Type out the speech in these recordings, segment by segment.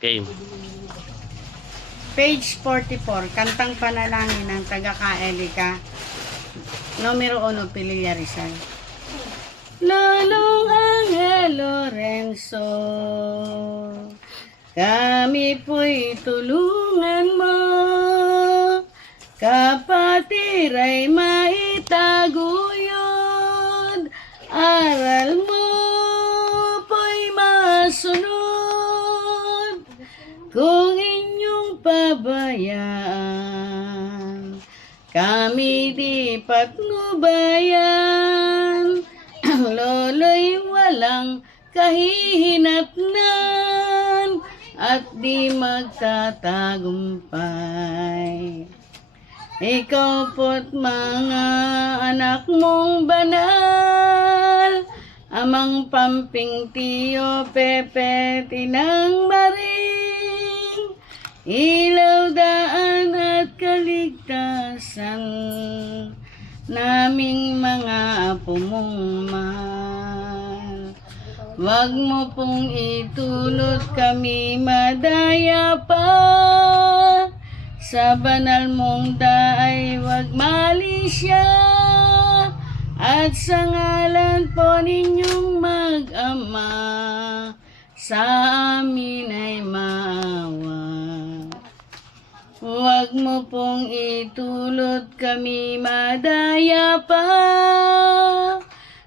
Game. Page 44, Kantang Panalangin ng taga-Kaelika, numero 1, Pililla Rizal. Lolong Angel Lorenzo, kami po'y tulungan mo, kapatid ay maitaguyod, aral mo po'y masunod, kung inyong pabayaan, kami di patnubayan. Lolo'y walang kahihinatnan at di magtatagumpay. Ikaw po't mga anak mong banal, amang Pamping, Tiyo, Pepe, Tinang, Maring, ilaw, daan at kaligtasan naming mga apo mong mahal. Wag mo pong itulot kami madaya pa, sa banal mong daay wag malisya, at sa ngalan po ninyong mag-ama, sa amin ay maawa. Huwag mo pong itulot kami madaya pa,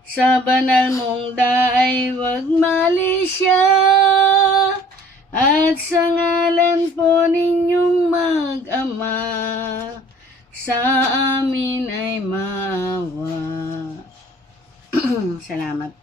sa banal mong daay wag malisya, at sa ngalan po ninyong mag-ama, sa amin ay maawa. Salamat.